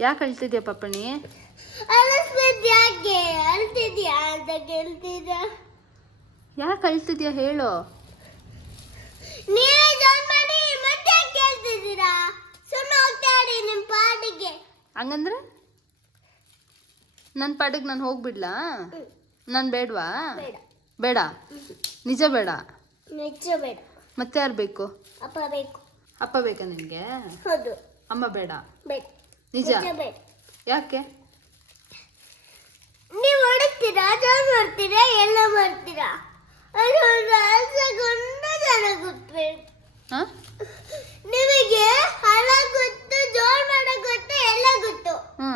ಯಾಕೆ ಅಳ್ತಿದ್ಯಾ ಪಪ್ಪಣಿ? ಯಾಕೆ ಅಳ್ತಿದ್ಯಾ ಹೇಳು. ಹಂಗಂದ್ರೆ? ನನ್ನ ಪಾಡಿಗೆ ನಾನು ಹೋಗ್ಬಿಡ್ಲಾ? ನಾನು ಬೇಡ್ವಾ? ಬೇಡ. ಬೇಡ? ನಿಜ ಬೇಡ? ನಿಜ ಬೇಡ. ಮತ್ತೆ ಯಾರು ಬೇಕು? ಅಪ್ಪ ಬೇಕು. ಅಪ್ಪ ಬೇಕಾ ನಿನಗೆ? ಹೌದು. ಅಮ್ಮ ಬೇಡ? ಬೇಡ ನಿಜ? ಯಾಕೆ? ನೀವು ಹೊಡಿತೀರಾ ಮಾಡ್ತೀರಾ ಎಲ್ಲ ಮಾಡ್ತೀರಾ ಅದು ಒಂದು ಜನ ಗೊತ್ತಬೇಕು ಹಾಂ ನಿಮಗೆ ಹಣ ಗೊತ್ತು ಜೋರ್ ಮಾಡಕ್ ಗೊತ್ತು ಎಲ್ಲ ಗೊತ್ತು ಹ್ಞೂ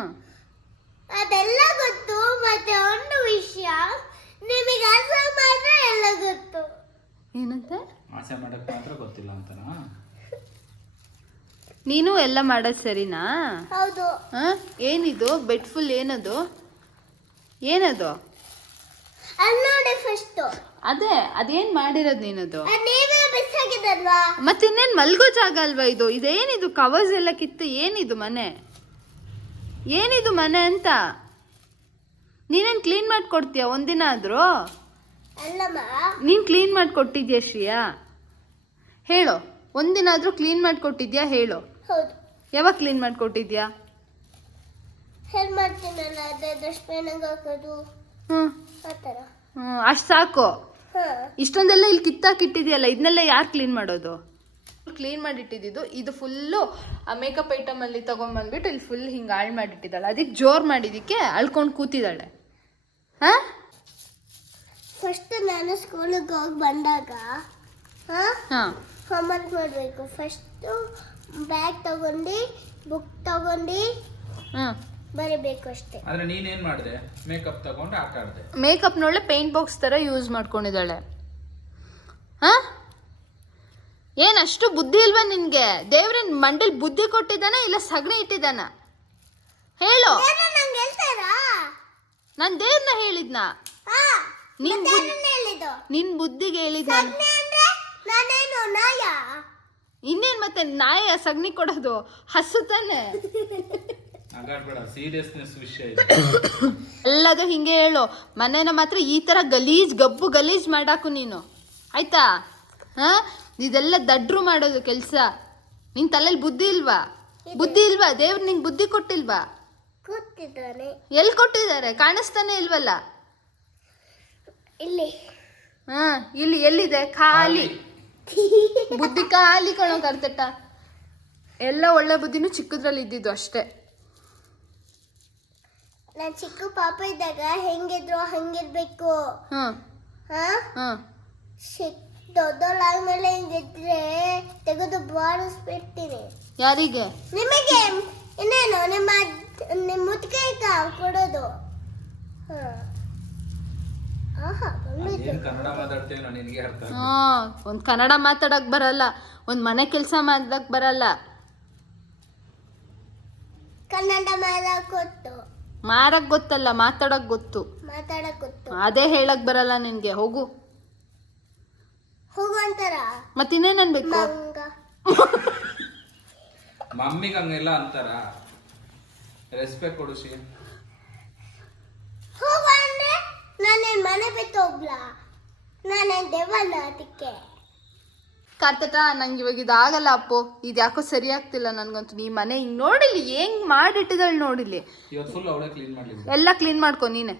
ಅದೆಲ್ಲ ಗೊತ್ತು ಮತ್ತೆ ಒಂದು ವಿಷಯ ನಿಮಗೆ ಅರ್ಥ ಮಾತ್ರ ಎಲ್ಲ ಗೊತ್ತು ಏನಂತೆ ಆಸೆ ಮಾಡಕ್ ಮಾತ್ರ ಗೊತ್ತಿಲ್ಲ ಅಂತನಾ ಎಲ್ಲ ಮಾಡೋದು ಸರಿನಾ? ಹೌದು. ಏನಿದು? ಬೆಡ್ ಫುಲ್ ಏನದು? ಏನದು? ಅದೇ ಅದೇನ್ ಮಾಡಿರೋದು ನೀನದು? ಮತ್ತೆ ಮತ್ತಿನ್ನೇನು ಮಲ್ಗೋ ಜಾಗ ಅಲ್ವಾ ಇದು? ಇದೇನಿದು? ಕವರ್ಸ್ ಎಲ್ಲ ಕಿತ್ತು ಏನಿದು ಮನೆ? ಏನಿದು ಮನೆ ಅಂತ? ನೀನೇನ್ ಕ್ಲೀನ್ ಮಾಡಿ ಕೊಡ್ತೀಯ ಒಂದಿನ ಆದ್ರೂ? ನೀನ್ ಕ್ಲೀನ್ ಮಾಡಿ ಕೊಟ್ಟಿದ್ಯಾ ಶ್ರೀಯಾ? ಹೇಳು. ಒಂದಿನ ಆದರೂ ಕ್ಲೀನ್ ಮಾಡಿ ಕೊಟ್ಟಿದ್ಯಾ ಹೇಳು. ಹೌದು. ಯಾವಾಗ ಕ್ಲೀನ್ ಮಾಡಿ ಕೊಟ್ಟಿದ್ಯಾ ಹೆಲ್ಪ್ ಮಾಡ್ತೀನಲ್ಲ ಅದೇ ಹಾಕೋದು. ಹ್ಞೂ ಆ ಥರ. ಹ್ಞೂ ಅಷ್ಟು ಸಾಕು. ಹಾಂ. ಇಷ್ಟೊಂದೆಲ್ಲ ಇಲ್ಲಿ ಕಿತ್ತಾಕಿಟ್ಟಿದೆಯಲ್ಲ ಇದನ್ನೆಲ್ಲ ಯಾರು ಕ್ಲೀನ್ ಮಾಡೋದು? ಕ್ಲೀನ್ ಮಾಡಿಟ್ಟಿದ್ದು ಇದು ಫುಲ್ಲು ಆ ಮೇಕಪ್ ಐಟಮಲ್ಲಿ ತೊಗೊಂಬಂದ್ಬಿಟ್ಟು ಇಲ್ಲಿ ಫುಲ್ ಹಿಂಗೆ ಹಾಳು ಮಾಡಿಟ್ಟಿದ್ದಾಳೆ. ಅದಕ್ಕೆ ಜೋರು ಮಾಡಿದ್ದಕ್ಕೆ ಅಳ್ಕೊಂಡು ಕೂತಿದ್ದಾಳೆ. ಹಾಂ? ಫಸ್ಟ್ ನಾನು ಸ್ಕೂಲಿಗೆ ಹೋಗಿ ಬಂದಾಗ ಹಾಂ? ಹಾಂ. ಹೋಮ್ವರ್ಕ್ ಮಾಡಬೇಕು ಫಸ್ಟು ಬ್ಯಾಗ್ ತಗೊಂಡು ಬುಕ್ ತಗೊಂಡು ಹಾಂ. ಬರೀಬೇಕು ಅಷ್ಟೇ. ಆದ್ರೆ ನೀನೇನ್ ಮಾಡಿದೆ? ಮೇಕಪ್ ತಗೊಂಡು ಆಟ ಮೇಕಪ್ ಮೇಕಪ್ನೊಳ್ಳೆ ಪೇಂಟ್ ಬಾಕ್ಸ್ ಥರ ಯೂಸ್ ಮಾಡ್ಕೊಂಡಿದ್ದಾಳೆ. ಹಾಂ? ಏನು ಅಷ್ಟು ಬುದ್ಧಿ ಇಲ್ವಾ ನಿನಗೆ? ದೇವ್ರನ್ ಮಂಡಲ್ ಬುದ್ಧಿ ಕೊಟ್ಟಿದ್ದಾನ ಇಲ್ಲ ಸಗಣಿ ಇಟ್ಟಿದ್ದಾನ? ಹೇಳು. ನಾನ್ ನಂಗೆ ಹೇಳ್ತಾರಾ ನಾನು ದೇವ್ರನ್ನ ಹೇಳಿದ್ನ? ಹಾ. ನಿನ್ ಬುದ್ಧಿ ನಿನ್ ಬುದ್ಧಿಗೆ ಹೇಳಿದ್ ನಾನು ಸಗ್ನೆ ಅಂದ್ರೆ ನಾನೇನು ನಾಯ? ಇನ್ನೇನ್ ಮತ್ತೆ ನಾಯ ಸಗಣಿ ಕೊಡೋದು? ಹಸು ತಾನೆ. ಹಾಗಾಡ್ಬೇಡ ಸೀರಿಯಸ್ನೆಸ್ ವಿಷಯ ಇದೆ. ಎಲ್ಲದು ಹಿಂಗೆ ಹೇಳು. ಮನೇನ ಮಾತ್ರ ಈ ತರ ಗಲೀಜ್ ಗಬ್ಬು ಗಲೀಜ್ ಮಾಡಾಕು ನೀನು. ಆಯ್ತಾ? ಹಾ? ಇದೆಲ್ಲ ದಡ್ರು ಮಾಡೋದು ಕೆಲಸ. ನಿನ್ ತಲೆಯಲ್ಲಿ ಬುದ್ಧಿ ಇಲ್ವಾ? ಬುದ್ಧಿ ಇಲ್ವಾ? ದೇವ್ರು ನಿಂಗೆ ಬುದ್ಧಿ ಕೊಟ್ಟಿಲ್ವಾ? ಕೂತಿದ್ದಾನೆ ಎಲ್ಲಿ ಕೊಟ್ಟಿದ್ದಾರೆ? ಕಾಣಿಸ್ತಾನೆ ಇಲ್ವಲ್ಲ? ಇಲ್ಲಿ. ಹಾ ಇಲ್ಲಿ ಎಲ್ಲಿದೆ? ಖಾಲಿ. ಬುದ್ಧಿ ಖಾಲಿ ಕಣೋ ಕರ್ತಟ್ಟ. ಎಲ್ಲ ಒಳ್ಳೆ ಬುದ್ಧಿನೂ ಚಿಕ್ಕದ್ರಲ್ಲಿ ಇದ್ದಿದ್ದು ಅಷ್ಟೇ. ನಾನು ಚಿಕ್ಕ ಪಾಪ ಇದ್ದಾಗ ಹೆಂಗಿದ್ರು ಹಂಗಿರ್ಬೇಕು. ದೊಡ್ಡೋಳಾದ್ಮೇಲೆ ಹಿಂಗಿದ್ರೆ ತೆಗೆದು ಬಾರಿಸ್ಬಿಡ್ತೀನಿ. ಯಾರಿಗೆ? ನಿಮಗೆ? ಇನ್ನೇನು? ನಿಮ್ಮ ಮುತ್ಕೈಕ ಕೊಡೋದು ಹಾ ಆಹಾ ಬಂದ್ಬಿಟ್ಟು ಏನ್ ಕನ್ನಡ ಮಾತಾಡ್ತೇವೆ ನಾನು ನಿನಗೆ ಅರ್ಥ ಆಗ್ಬೇಕು. ಹಾ ಒಂದ್ ಕನ್ನಡ ಮಾತಾಡಕ್ ಬರಲ್ಲ ಒಂದ್ ಮನೆ ಕೆಲಸ ಮಾಡಕ್ ಬರಲ್ಲ. ಕನ್ನಡ ಮಾರ ಕೊಟ್ಟು ಮಾರಕ್ ಗೊತ್ತಲ್ಲ ಮಾತಾಡಕ್ ಗೊತ್ತು. ಮಾತಾಡಕ್ ಗೊತ್ತು. ಅದೇ ಹೇಳಕ್ ಬರಲ್ಲ ನಿನ್ಗೆ ಹೋಗು. ಹೋಗು ಅಂತಾರ? ಮತ್ತಿನ್ನೇನ್ ಅನ್ಬೇಕು? ಮಂಗ. ಮಮ್ಮಿಗೆ ಹಂಗೆಲ್ಲ ಅಂತಾರ? ರೆಸ್ಪೆಕ್ಟ್ ಕೊಡು ಸಿ ಹೋಗು ನಾನೇನ್ ಮನೆ ಬಿಟ್ಟು ಹೋಗ್ಲಾ? ನಾನು ದೇವಲ್ಲ ಅದಕ್ಕೆ? ಕರ್ತಟ ನಂಗೆ ಇವಾಗ ಇದಾಗಲ್ಲ ಅಪ್ಪು. ಇದು ಯಾಕೋ ಸರಿ ಆಗ್ತಿಲ್ಲ ನನ್ಗಂತೂ. ನೀ ಮನೆ ಹಿಂಗ್ ನೋಡಿಲಿ ಹೆಂಗ್ ಮಾಡಿಟ್ಟಿದ್ದಾಳೆ ನೋಡಿಲಿ ಇವತ್ತು ಫುಲ್ ಅವಳೇ ಕ್ಲೀನ್ ಮಾಡ್ಲಿಲ್ಲ ಎಲ್ಲ ಕ್ಲೀನ್ ಮಾಡ್ಕೊ ನೀನೆ.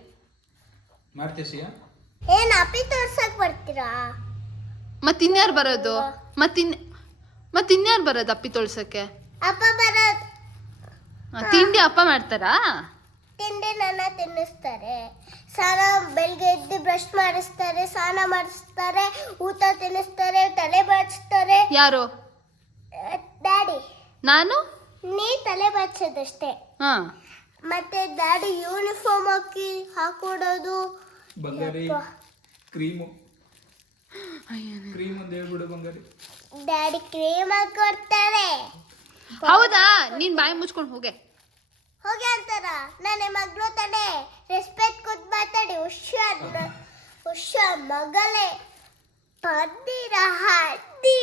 ಮಾಡ್ತೀಯ ಶ್ರೀಯಾ ಏನ್ ಅಪ್ಪಿ ತೋರ್ಸಕ್ ಬರ್ತೀರಾ? ಮತ್ತಿನ್ಯಾರು ಬರೋದು? ಮತ್ತಿನ್ ಮತ್ತಿನ್ಯಾರು ಬರೋದು ಅಪ್ಪಿ ತೊಳ್ಸಕ್ಕೆ ಅಪ್ಪ ಬರೋದ್ ತಿಂಡಿ ಅಪ್ಪ ಮಾಡ್ತಾರಾ? ತಿಂಡಿ ನನ್ನ ತಿನ್ನಿಸ್ತಾರೆ. ಸ್ನಾನ ಬೆಳಗ್ಗೆ ಎದ್ದು ಬ್ರಷ್ ಮಾಡಿಸ್ತಾರೆ ಸ್ನಾನ ಮಾಡಿಸ್ತಾರೆ ಊಟ ತಿನ್ನಿಸ್ತಾರೆ ತಲೆ ಬಾಚ್ತಾರೆ. ಯಾರು? ಡ್ಯಾಡಿ. ನಾನು? ನೀ ತಲೆ ಬಾಚದಷ್ಟೇ. ಹಾ. ಮತ್ತೆ ಡ್ಯಾಡಿ ಯೂನಿಫಾರ್ಮ್ ಹಾಕಿ ಹಾಕೊಡೋದು. ಬಂಗಾರಿ ಯಪ್ಪ. ಕ್ರೀಮು ಕ್ರೀಮ್ ಅಂತ ಹೇಳ್ಬಿಡು ಬಂಗಾರಿ. ಡ್ಯಾಡಿ ಕ್ರೀಮ್ ಹಾಕೊಡ್ತಾರೆ. ಹೌದಾ? ನೀನ್ ಬಾಯಿ ಮುಚ್ಕೊಂಡು ಹೋಗೆ. ಹೋಗಿ ಅಂತಾರ. ನನ್ನ ಮಗಳು ತಡೆ ರೆಸ್ಪೆಕ್ಟ್ ಕೊಟ್ಟು ಮಾತಾಡಿ. ಹುಷಾರ್ ಹುಷಾರ್ ಮಗಳೇ. ಪದ್ದೀರ ಹದ್ದಿ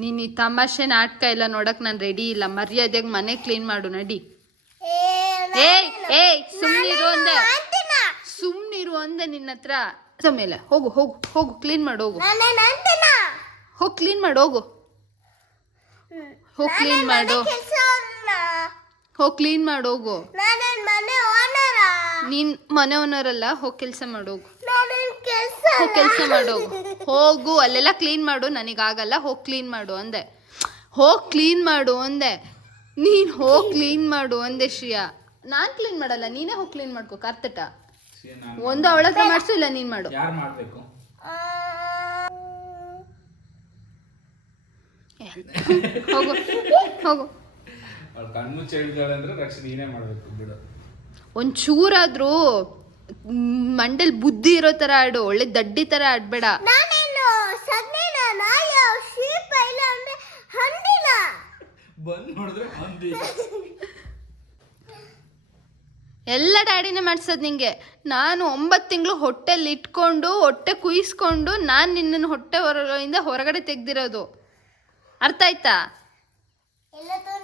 ನೀನು ಈ ತಮಾಷೆ ನಾಟಕ ಎಲ್ಲ ನೋಡಕ್ ನಾನು ರೆಡಿ ಇಲ್ಲ. ಮರ್ಯಾದೆಗೆ ಮನೆ ಕ್ಲೀನ್ ಮಾಡು ನಡಿ. ಏಯ್ ಏಯ್ ಸುಮ್ಮನಿರು ಅಂದೆ. ಸುಮ್ಮನಿರು ಅಂದೆ ನಿನ್ನ ಹತ್ರ. ಮೇಲೆ ಹೋಗು ಹೋಗು ಹೋಗು ಕ್ಲೀನ್ ಮಾಡು ಹೋಗು. ಹೋಗಿ ಕ್ಲೀನ್ ಮಾಡು ಹೋಗು. ಹೋಗಿ ಕ್ಲೀನ್ ಮಾಡು. ಹೋಗಿ ಕ್ಲೀನ್ ಮಾಡೋಗು ಹೋಗು. ನಾನೇನ್ ಮನೆ ಓನರ ನೀನ್ ಮನೆ ಓನರಲ್ಲ ಹೋಗಿ ಕೆಲಸ ಮಾಡೋಗು ನಾನೇನ್ ಕೆಲಸ ಹೋಗಿ ಕೆಲಸ ಮಾಡೋಗು ಹೋಗು. ಅಲ್ಲೆಲ್ಲ ಕ್ಲೀನ್ ಮಾಡು ನನಗಾಗಲ್ಲ ಹೋಗಿ ಕ್ಲೀನ್ ಮಾಡು ಅಂದೆ. ಹೋಗಿ ಕ್ಲೀನ್ ಮಾಡು ಅಂದೆ. ನೀನ್ ಹೋಗಿ ಕ್ಲೀನ್ ಮಾಡು ಅಂದೆ ಶ್ರೀಯಾ. ನಾನು ಕ್ಲೀನ್ ಮಾಡಲ್ಲ ನೀನೇ ಹೋಗಿ ಕ್ಲೀನ್ ಮಾಡ್ಕೋ ಕರ್ತಟ. ಒಂದು ಅವಳ ಹತ್ರ ಮಾಡಿಸು ಇಲ್ಲ ನೀನ್ ಮಾಡು. ಯಾರು ಮಾಡ್ಬೇಕು? ಹೋಗು ಹೋಗು. ಅವ್ಳು ಕಣ್ಮುಚ್ಚಿ ಹೇಳಿದಾಳೆ ಅಂದ್ರೆ ರಕ್ಷಣೆ ನೀನೇ ಮಾಡ್ಬೇಕು ಬಿಡು. ಒಂಚೂರಾದ್ರೂ ಮಂಡಲ್ ಬುದ್ಧಿ ಇರೋ ತರ ಆಡು ಒಳ್ಳೆ ದಡ್ಡಿ ತರ ಆಡ್ಬೇಡ. ನಾನೇನು ಸಗಣಿನ ನಾಯ ಶೀಪ್ ಇಲ್ಲ ಅಂದ್ರೆ ಹಂದಿನ? ಬಂದ್ ನೋಡಿದ್ರೆ ಹಂದಿ. ಎಲ್ಲ ಡ್ಯಾಡಿನೇ ಮಾಡ್ಸೋದು ನಿಂಗೆ. ನಾನು ಒಂಬತ್ತು ತಿಂಗಳು ಹೊಟ್ಟೆಲಿ ಇಟ್ಕೊಂಡು ಹೊಟ್ಟೆ ಕುಯಿಸ್ಕೊಂಡು ನಾನು ನಿನ್ನನ್ನು ಹೊಟ್ಟೆ ಹೊರಗಿಂದ ಹೊರಗಡೆ ತೆಗ್ದಿರೋದು. ಅರ್ಥ ಆಯ್ತಾ? ಎಲ್ಲದೂ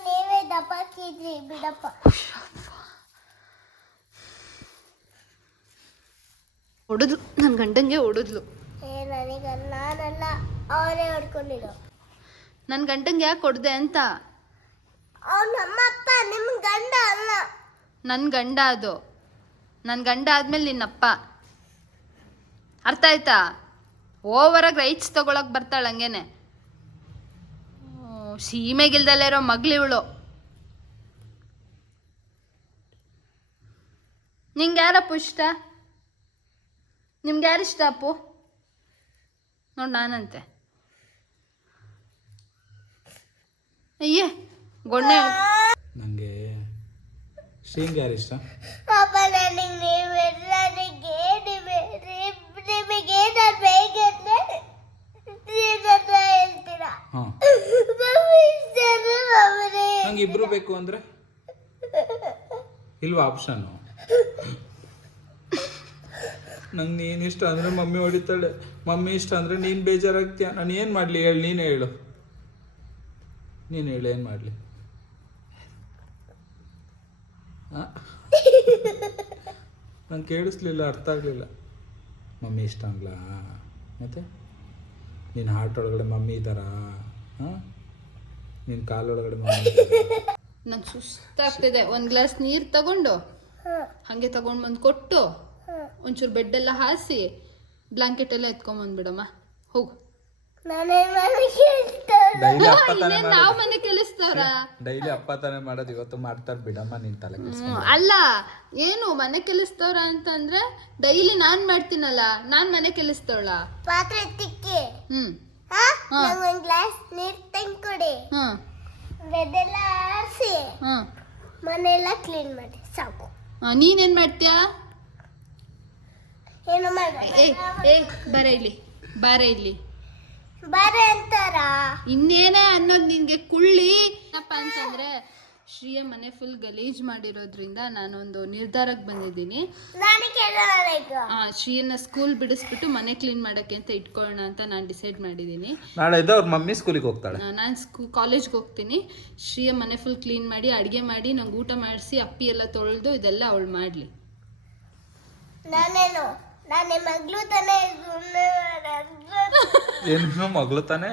ನೀವೇ ಕಿದ್ರಿ ಬಿಡಪ್ಪ. ಹೊಡೆದ್ಲು ನನ್ನ ಗಂಡಂಗೆ ಹೊಡೆದ್ಲು. ಏ ನನಗ ನಾನಲ್ಲ ಅವರೇ ಹೊಡ್ಕೊಂಡಿರೋ. ನನ್ನ ಗಂಡಂಗೆ ಯಾಕೆ ಹೊಡೆದೆ ಅಂತ? ಅವ್ರು ನಮ್ಮಪ್ಪ ನಿಮ್ಮ ಗಂಡ ಅಲ್ಲ. ನನ್ನ ಗಂಡ ಅದು. ನನ್ನ ಗಂಡ ಆದ್ಮೇಲೆ ನಿನ್ನಪ್ಪ. ಅರ್ಥ ಆಯ್ತಾ? ಓವರಾಗಿ ರೈಟ್ಸ್ ತಗೊಳಕ್ ಬರ್ತಾಳೆ ಹಂಗೇನೆ. ಸೀಮೆಗಿಲ್ದಲ್ಲೇ ಇರೋ ಮಗಳಿವಳು ನಿಂಗೆ ಯಾರಪ್ಪ ಇಷ್ಟ? ನಿಮ್ಗೆ ಯಾರು ಇಷ್ಟ ಅಪ್ಪು? ನೋಡಿ ನಾನಂತೆ. ಅಯ್ಯೇ ಗೊಣ್ಣೆ. ನನಗೆ ಶೇಂಗ್ ಯಾರು ಇಷ್ಟ? ಪಾಪ ನನಗೆ ನೀವು ನನಗೆ ನಿಮಗೆ ನಾನು ಬೇಕಂದ್ರೆ ನೀವು ಹೇಳ್ತೀರಾ? ಹಾ. ನಂಗೆ ಇಬ್ರು ಬೇಕು ಅಂದ್ರೆ? ಇಲ್ವಾ ಆಪ್ಷನ್ ನಂಗೆ ನೀನು ಇಷ್ಟ ಅಂದ್ರೆ ಮಮ್ಮಿ ಹೊಡಿತಾಳೆ. ಮಮ್ಮಿ ಇಷ್ಟ ಅಂದ್ರೆ ನೀನು ಬೇಜಾರಾಗ್ತೀಯ? ನಾನು ಏನು ಮಾಡಲಿ? ಹೇಳಿ ನೀನೇ ಹೇಳು. ನೀನು ಹೇಳು ಏನು ಮಾಡಲಿ? ಹಾಂ ನಂಗೆ ಕೇಳಿಸ್ಲಿಲ್ಲ ಅರ್ಥ ಆಗಲಿಲ್ಲ. ಮಮ್ಮಿ ಇಷ್ಟ ಅಂಗ್ಲ ಮತ್ತೆ? ನಿನ್ನ ಹಾರ್ಟ್ ಒಳಗಡೆ ಮಮ್ಮಿ ಇದ್ದಾರಾ? ಹಾಂ ನಿನ್ನ ಕಾಲೊಳಗಡೆ ಮಮ್ಮಿ ನಂಗೆ ಸುಸ್ತಾಗ್ತಿದೆ. ಒಂದು ಗ್ಲಾಸ್ ನೀರು ತಗೊಂಡು ಹಾಗೆ ತಗೊಂಡು ಬಂದು ಕೊಟ್ಟು ಒಂಚೂರು ಬೆಡ್ಡೆಲ್ಲ ಹಾಸಿ ಬ್ಲಾಂಕೆಟ್ ಎಲ್ಲ ಎತ್ಕೊಂಬಂದ್ಬಿಡಮ್ಮ. ಹೋಗು. ಡೈಲಿ ಅಪ್ಪ ತಾನೇ ನಾವು ಮನೆ ಕೆಲಸ್ತವ್ರ ಡೈಲಿ ಅಪ್ಪ ತಾನೇ ಮಾಡೋದು. ಇವತ್ತು ಮಾಡ್ತಾರೆ ಬಿಡಮ್ಮ ನಿನ್ ತಲೆ ಅಲ್ಲ ಏನು ಮನೆ ಕೆಲಸ್ತವ್ರ ಅಂತಂದ್ರೆ ಡೈಲಿ ನಾನ್ ಮಾಡ್ತೀನಲ್ಲ ನಾನ್ ಮನೆ ಕೆಲಸದವಳ ಪಾತ್ರೆ ತಿಕ್ಕಿ ಹ್ಮ್. ಹಾ ಒಂದು ಗ್ಲಾಸ್ ನೀರು ತಂದ್ಕೊಡಿ ಹ್ಮ್. ಬೆಡ್ಡೆಲ್ಲ ಆರಿಸಿ. ಹ್ಮ್. ಮನೆಯೆಲ್ಲ ಕ್ಲೀನ್ ಮಾಡಿ ಸಾಕು. ಆ, ನೀನೇನ್ ಮಾಡ್ತೀಯಾ? ಏ ಏ ಬರ ಇಲ್ಲಿ ಬಾರ ಇಲ್ಲಿ. ಬಾರೆ ಅಂತಾರ? ಇನ್ನೇನೇ ಅನ್ನೋದು ನಿನ್ಗೆ ಕುಳ್ಳಿ. ಏನಪ್ಪ ಅಂತಂದ್ರೆ ಶ್ರೀಯ ಮನೆ ಫುಲ್ ಗಲೀಜ್ ಮಾಡಿರೋದ್ರಿಂದ ನಾನೊಂದು ನಿರ್ಧಾರಕ್ಕೆ ಬಂದಿದ್ದೀನಿ. ಶ್ರೀಯನ್ನ ಸ್ಕೂಲ್ ಬಿಡಿಸ್ಬಿಟ್ಟು ಮನೆ ಕ್ಲೀನ್ ಮಾಡಕ್ಕೆ ಅಂತ ಇಟ್ಕೊಳ್ಳೋಣ ಅಂತ ನಾನು ಡಿಸೈಡ್ ಮಾಡಿದ್ದೀನಿ. ನಾಳೆ ಮಮ್ಮಿ ಸ್ಕೂಲಿಗೆ ಹೋಗ್ತಾಳೆ. ನಾನು ಸ್ಕೂ ಕಾಲೇಜ್ಗೆ ಹೋಗ್ತೀನಿ. ಶ್ರೀಯ ಮನೆ ಫುಲ್ ಕ್ಲೀನ್ ಮಾಡಿ ಅಡುಗೆ ಮಾಡಿ ನಂಗೆ ಊಟ ಮಾಡಿಸಿ ಅಪ್ಪಿ ಎಲ್ಲ ತೊಳೆದು ಇದೆಲ್ಲ ಅವಳು ಮಾಡಲಿ. ನಾನೇನು? ನಾನೇ ಮಗಳು ತಾನೇ ಏನು ಮಗಳು ತಾನೇ?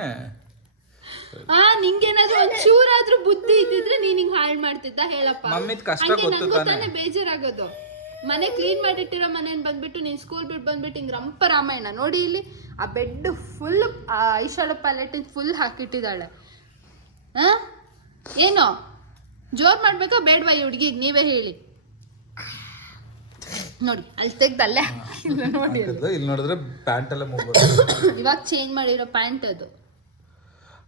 ಆ ನಿಂಗೇನಾದ್ರೂ ಒಂಚೂರಾದ್ರೂ ಬುದ್ಧಿ ಇದ್ದಿದ್ರೆ ನೀನ್ ಹಿಂಗ್ ಹಾಳು ಮಾಡ್ತಿದ್ದ ಹೇಳಪ್ಪ. ಮಮ್ಮಿದ್ ಕಷ್ಟ ಗೊತ್ತು ನಂಗೂ ತಾನೇ. ತಾನೇ ಬೇಜಾರಾಗೋದು. ಮನೆ ಕ್ಲೀನ್ ಮಾಡಿಟ್ಟಿರೋ ಮನೇನ್ ಬಂದ್ಬಿಟ್ಟು ನೀನ್ ಸ್ಕೂಲ್ ಬಿಟ್ಟು ಬಂದ್ಬಿಟ್ಟು ಹಿಂಗ್ ರಂಪ ರಾಮಾಯಣ ನೋಡಿ ಇಲ್ಲಿ ಆ ಬೆಡ್ ಫುಲ್ ಐಶಾಳ ಪ್ಯಾಲೆಟ್ ಫುಲ್ ಹಾಕಿಟ್ಟಿದ್ದಾಳೆ. ಹಾ ಏನೋ? ಜೋರ್ ಮಾಡ್ಬೇಕಾ? ಬೇಡವಾ ಈ ಹುಡುಗಿಗೆ? ನೀವೇ ಹೇಳಿ. ನೋಡಿ ಅಲ್ಲಿ ತೆಗ್ದಲ್ಲೇ ಹಾಕಿಲ್ಲ ನೋಡಿ. ಅಲ್ಲಿ. ಇಲ್ಲಿ ನೋಡಿದ್ರೆ ಪ್ಯಾಂಟ್ ಎಲ್ಲ ಮೂವ್ ಇವಾಗ ಚೇಂಜ್ ಮಾಡಿರೋ ಪ್ಯಾಂಟ್ ಅದು.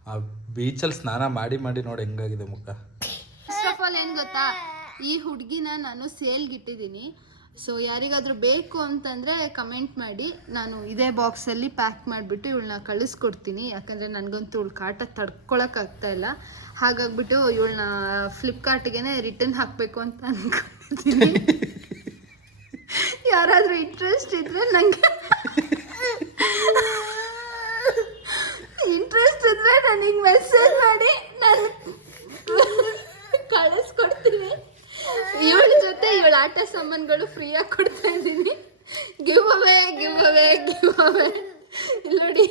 ಆ ಬೀಚಲ್ಲಿ ಸ್ನಾನ ಮಾಡಿ ಮಾಡಿ ನೋಡಿ ಹೆಂಗಾಗಿದೆ ಮುಖ. ಫಸ್ಟ್ ಆಫ್ ಆಲ್ ಏನು ಗೊತ್ತಾ? ಈ ಹುಡುಗಿನ ನಾನು ಸೇಲ್ಗೆ ಇಟ್ಟಿದ್ದೀನಿ. ಸೊ ಯಾರಿಗಾದ್ರೂ ಬೇಕು ಅಂತಂದ್ರೆ ಕಮೆಂಟ್ ಮಾಡಿ. ನಾನು ಇದೇ ಬಾಕ್ಸಲ್ಲಿ ಪ್ಯಾಕ್ ಮಾಡಿಬಿಟ್ಟು ಇವಳನ್ನ ಕಳಿಸ್ಕೊಡ್ತೀನಿ. ಯಾಕಂದ್ರೆ ನನಗಂತೂ ಇವಳು ಕಾಟ ತಡ್ಕೊಳಕ್ಕಾಗ್ತಾ ಇಲ್ಲ. ಹಾಗಾಗ್ಬಿಟ್ಟು ಇವಳನ್ನ ಫ್ಲಿಪ್ಕಾರ್ಟ್ಗೆನೆ ರಿಟರ್ನ್ ಹಾಕಬೇಕು ಅಂತ ಅನ್ಕೊಂಡಿದ್ದೀನಿ. ಯಾರಾದರೂ ಇಂಟ್ರೆಸ್ಟ್ ಇದ್ದರೆ ನನಗೆ ಇಂಟ್ರೆಸ್ಟ್ ಇದ್ದರೆ ನನಗೆ ಮೆಸೇಜ್ ಮಾಡಿ, ನಾನು ಕಳಿಸ್ಕೊಡ್ತೀನಿ. ಇವಳ ಜೊತೆ ಇವಳ ಆಟ ಸಾಮಾನುಗಳು ಫ್ರೀಯಾಗಿ ಕೊಡ್ತಾ ಇದ್ದೀನಿ. Give away give away give away ಇಲ್ಲಿ ನೋಡಿ